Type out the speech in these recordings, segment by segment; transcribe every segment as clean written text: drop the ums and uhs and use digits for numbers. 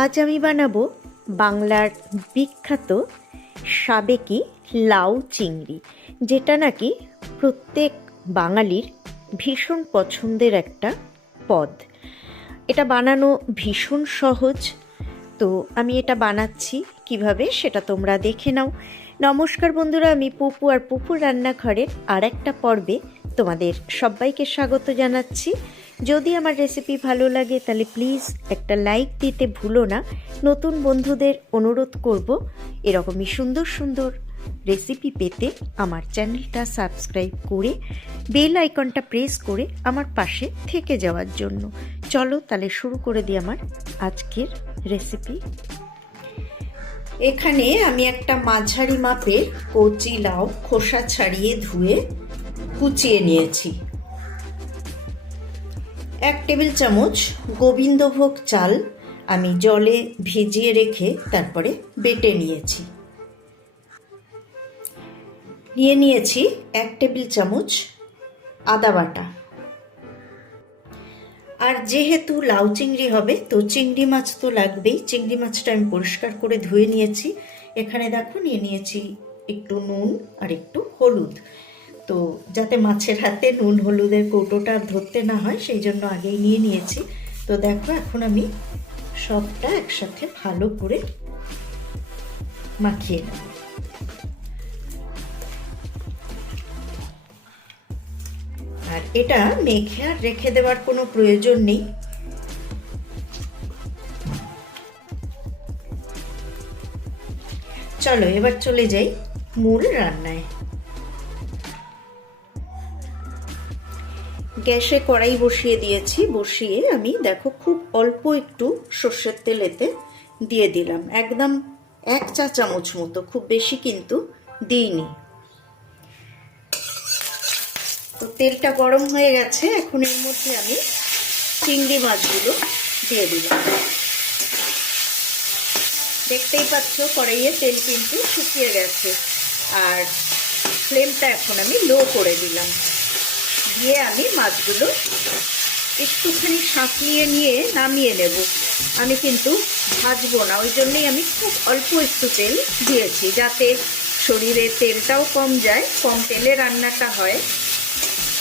আজ আমি বানাবো বাংলার বিখ্যাত সাবেকি লাউ চিংড়ি, যেটা নাকি প্রত্যেক বাঙালির ভীষণ পছন্দের একটা পদ। এটা বানানো ভীষণ সহজ, তো আমি এটা বানাচ্ছি কিভাবে সেটা তোমরা দেখে নাও। নমস্কার বন্ধুরা, আমি পুপু আর পুপুর রান্নাঘরের আর একটা পর্বে তোমাদের সবাইকে স্বাগত জানাচ্ছি। যদি আমার রেসিপি ভালো লাগে তাহলে প্লিজ একটা লাইক দিতে ভুলো না। নতুন বন্ধুদের অনুরোধ করব এরকমই সুন্দর সুন্দর রেসিপি পেতে আমার চ্যানেলটা সাবস্ক্রাইব করে বেল আইকনটা প্রেস করে আমার পাশে থেকে যাওয়ার জন্য। চলো তাহলে শুরু করে দিই আমার আজকের রেসিপি। এখানে আমি একটা মাঝারি মাপের কচি লাউ খোসা ছাড়িয়ে ধুয়ে কুচিয়ে নিয়েছি। 1 টেবিল চামচ গোবিন্দভোগ চাল আমি জলে ভিজিয়ে রেখে তারপরে বেটে নিয়েছি। নিয়েছি 1 টেবিল চামচ আদা বাটা। আর যেহেতু লাউ চিংড়ি হবে তো চিংড়ি মাছ তো লাগবেই। চিংড়ি মাছটা আমি পরিষ্কার করে ধুয়ে নিয়েছি। এখানে দেখো নিয়েছি একটু নুন আর একটু হলুদ, তো যাতে মাছের হাতে নুন হলুদের কৌটোটা ধরতে না হয় সেই জন্য আগেই নিয়েছি। তো দেখো এখন আমি সবটা একসাথে ভালো করে মাখিয়ে নেব। আর এটা মেখে আর রেখে দেওয়ার কোনো প্রয়োজন নেই। চলো এবার চলে যাই মূল রান্নায়। গ্যাসে কড়াই বসিয়ে দিয়েছি। বসিয়ে আমি দেখো খুব অল্প একটু সর্ষের তেল এতে দিয়ে দিলাম, একদম 1 চা চামচ মতো, খুব বেশি কিন্তু দিইনি। তো তেলটা গরম হয়ে গেছে, এখন এর মধ্যে আমি চিংড়ি মাছগুলো দিয়ে দিলাম। দেখতেই পাচ্ছ কড়াইয়ে তেল কিন্তু শুকিয়ে গেছে। আর ফ্লেমটা এখন আমি লো করে দিলাম। দিয়ে আমি মাছগুলো একটুখানি সাঁতলিয়ে নিয়ে নামিয়ে নেব। আমি কিন্তু ভাজবো না, ওই জন্যই আমি খুব অল্প একটু তেল দিয়েছি, যাতে শরীরে তেলটাও কম যায়, কম তেলে রান্নাটা হয়,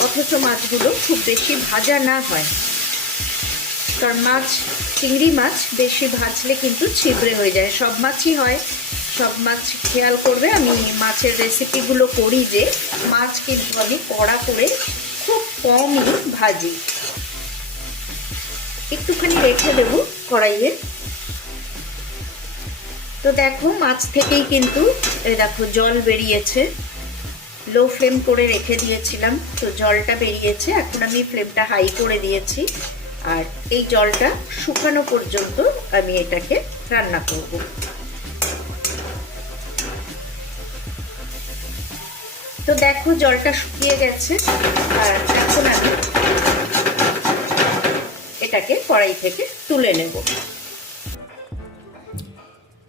অথচ মাছগুলো খুব বেশি ভাজা না হয়। কারণ চিংড়ি মাছ বেশি ভাজলে কিন্তু ছিবড়ে হয়ে যায়। সব মাছই হয়, সব মাছ খেয়াল করবে। আমি মাছের রেসিপিগুলো করি যে মাছ কিন্তু আমি কড়া করে খুব কমই ভাজি, একটুখানি রেখে দেবো কড়াইয়ে। তো দেখো মাছ থেকেই কিন্তু এই দেখো জল বেরিয়েছে। লো ফ্লেম করে রেখে দিয়েছিলাম, তো জলটা বেরিয়েছে। এখন আমি ফ্লেমটা হাই করে দিয়েছি, আর এই জলটা শুকানো পর্যন্ত আমি এটাকে রান্না করব। তো দেখো জলটা শুকিয়ে গেছে, আর এখন আমি এটাকে কড়াই থেকে তুলে নেব।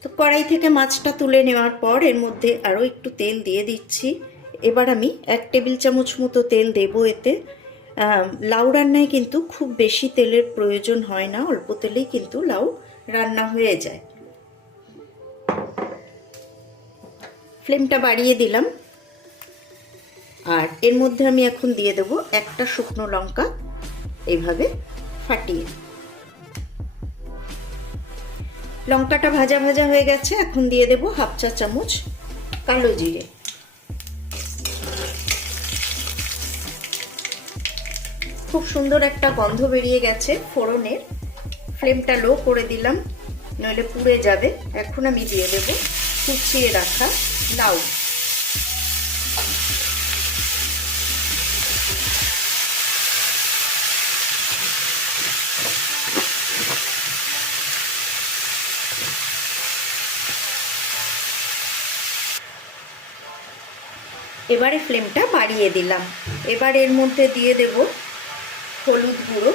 তো কড়াই থেকে মাছটা তুলে নেওয়ার পর এর মধ্যে আরও একটু তেল দিয়ে দিচ্ছি। এবার আমি 1 টেবিল চামচ মতো তেল দেবো এতে। লাউ রান্নায় কিন্তু খুব বেশি তেলের প্রয়োজন হয় না, অল্প তেলেই কিন্তু লাউ রান্না হয়ে যায়। ফ্লেমটা বাড়িয়ে দিলাম। আর এর মধ্যে আমি এখন দিয়ে দেবো একটা শুকনো লঙ্কা এইভাবে ফাটিয়ে। লঙ্কাটা ভাজা ভাজা হয়ে গেছে, এখন দিয়ে দেবো 1/2 চা চামচ কালো জিরে। খুব সুন্দর একটা গন্ধ বেরিয়ে গেছে ফোড়নের। ফ্লেমটা লো করে দিলাম, নইলে পুড়ে যাবে। এখন আমি দিয়ে দেব কুচিয়ে রাখা লাউ। এবারে ফ্লেমটা বাড়িয়ে দিলাম। এবার এর মধ্যে দিয়ে দেব হলুদ গুঁড়ো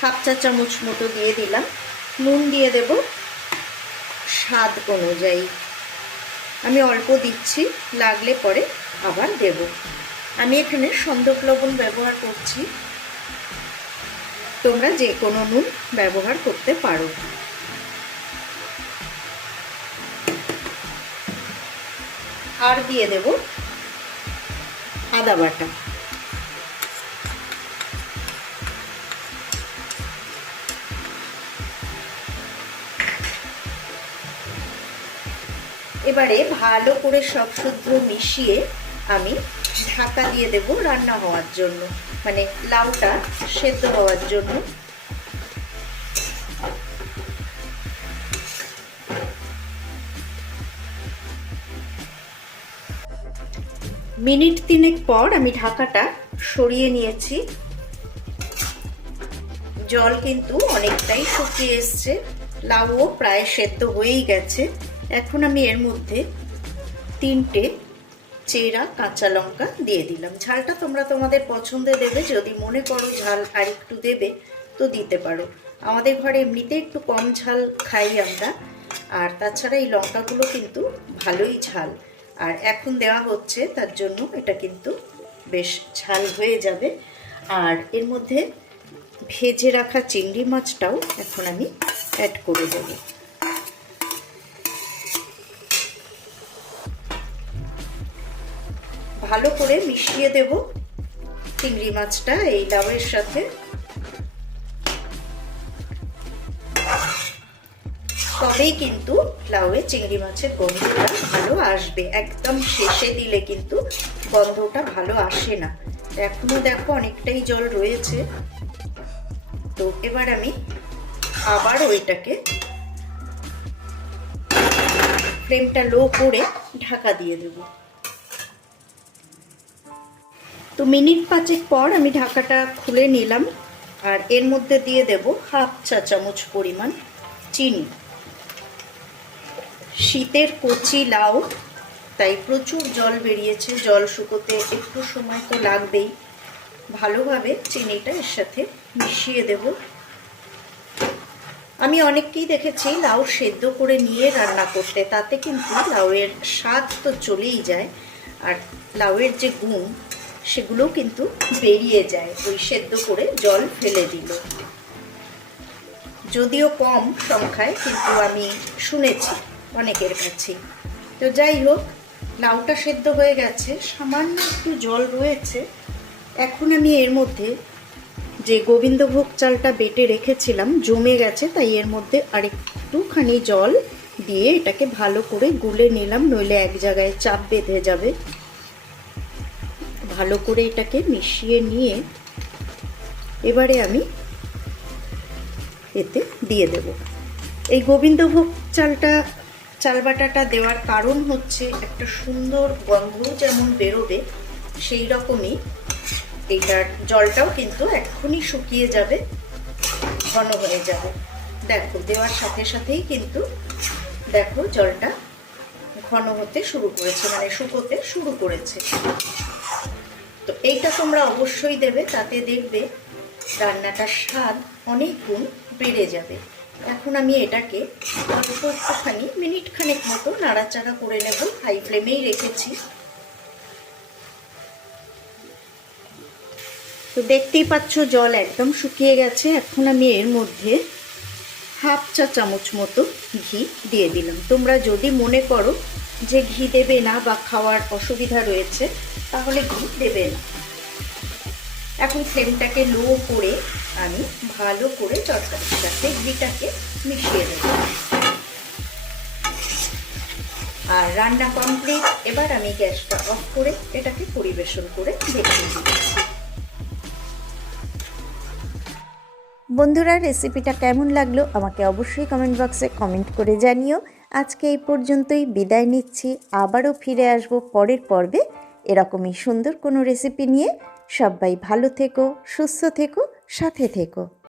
1/2 চা চামচ মতো দিয়ে দিলাম। নুন দিয়ে দেব স্বাদ অনুযায়ী, আমি অল্প দিচ্ছি, লাগলে পরে আবার দেব। আমি এখানে সন্দক লবণ ব্যবহার করছি। তোমরা যে কোনো নুন ব্যবহার করতে পারো। আর দিয়ে দেব আদা বাটা। এবারে ভালো করে সব শুদ্ধ মিশিয়ে আমি ঢাকা দিয়ে দেব রান্না হওয়ার জন্য, মানে লাউটা সেদ্ধ হওয়ার জন্য। মিনিট 3 পর আমি ঢাকাটা সরিয়ে নিয়েছি। জল কিন্তু অনেকটাই শুকিয়ে এসছে, লাউও প্রায় সেদ্ধ হয়েই গেছে। এখন আমি এর মধ্যে 3টে চেরা কাঁচা লঙ্কা দিয়ে দিলাম। ঝালটা তোমরা তোমাদের পছন্দে দেবে, যদি মনে করো ঝাল আর একটু দেবে তো দিতে পারো। আমাদের ঘরে এমনিতে একটু কম ঝাল খাই আমরা, আর তাছাড়া এই লঙ্কাগুলো কিন্তু ভালোই ঝাল, আর এখন দেওয়া হচ্ছে তার জন্য এটা কিন্তু বেশ ঝাল হয়ে যাবে। আর এর মধ্যে ভেজে রাখা চিংড়ি মাছটাও এখন আমি অ্যাড করে দেব। ভালো করে মিশিয়ে দেব চিংড়ি মাছটা এই লাউয়ের সাথে। তবেই কিন্তু লাউয়ে চিংড়ি মাছের গন্ধটা ভালো আসবে। একদম শেষে দিলে কিন্তু গন্ধটা ভালো আসে না। এখনো দেখো অনেকটাই জল রয়েছে। তো এবার আমি আবার ওইটাকে ফ্লেমটা লো করে ঢাকা দিয়ে দেব। তো মিনিট 5 পর আমি ঢাকাটা খুলে নিলাম, আর এর মধ্যে দিয়ে দেব 1/2 চা চামচ পরিমাণ চিনি। শীতের কচি লাউ, তাই প্রচুর জল বেরিয়েছে, জল শুকোতে একটু সময় তো লাগবেই। ভালোভাবে চিনিটা এর সাথে মিশিয়ে দেব। আমি অনেককেই দেখেছি লাউ সেদ্ধ করে নিয়ে রান্না করতে, তাতে কিন্তু লাউয়ের স্বাদ তো চলেই যায়, আর লাউয়ের যে গুণ সেগুলোও কিন্তু বেরিয়ে যায় ওই সেদ্ধ করে জল ফেলে দিল। যদিও কম সংখ্যায়, কিন্তু আমি শুনেছি অনেকের কাছে। তো যাই হোক, লাউটা সেদ্ধ হয়ে গেছে, সামান্য একটু জল রয়েছে। এখন আমি এর মধ্যে যে গোবিন্দভোগ চালটা বেটে রেখেছিলাম জমে গেছে, তাই এর মধ্যে আরেকটুখানি জল দিয়ে এটাকে ভালো করে গুলে নিলাম, নইলে এক জায়গায় চাপ বেঁধে যাবে। ভালো করে এটাকে মিশিয়ে নিয়ে এবারে আমি এতে দিয়ে দেব। এই গোবিন্দভোগ চাল বাটাটা দেওয়ার কারণ হচ্ছে একটা সুন্দর গন্ধ যেমন বেরোবে, সেই রকমই এইটার জলটাও কিন্তু এক্ষুনি শুকিয়ে যাবে, ঘন হয়ে যাবে। দেখো দেওয়ার সাথে সাথেই কিন্তু দেখো জলটা ঘন হতে শুরু করেছে, মানে শুকোতে শুরু করেছে। তো এইটা তোমরা অবশ্যই দেবে, তাতে দেখবে রান্নাটার স্বাদ অনেক গুণ বেড়ে যাবে। এখন আমি এটাকে অল্প একটুখানি মিনিট খানেক মতো নাড়াচাড়া করে নেব, হাই ফ্লেমেই রেখেছি। তো দেখতেই পাচ্ছ জল একদম শুকিয়ে গেছে। এখন আমি এর মধ্যে 1/2 চা চামচ মতো ঘি দিয়ে দিলাম। তোমরা যদি মনে করো যে ঘি দেবে না বা খাওয়ার অসুবিধা রয়েছে, তাহলে ঘি দেবে না। এখন ফ্লেমটাকে লো করে আমি ভালো করে তরকারির সাথে ঘিটাকে মিশিয়ে দেব। আর রান্না কমপ্লিট। এবার আমি গ্যাসটা অফ করে এটাকে পরিবেশন করে দেখিয়ে দিচ্ছি। বন্ধুরা, রেসিপিটা কেমন লাগলো আমাকে অবশ্যই কমেন্ট বক্সে কমেন্ট করে জানিও। আজকে এই পর্যন্তই, বিদায় নিচ্ছি। আবারও ফিরে আসবো পরের পর্বে এরকমই সুন্দর কোনো রেসিপি নিয়ে। সবাই ভালো থেকো, সুস্থ থেকো, সাথে থেকো।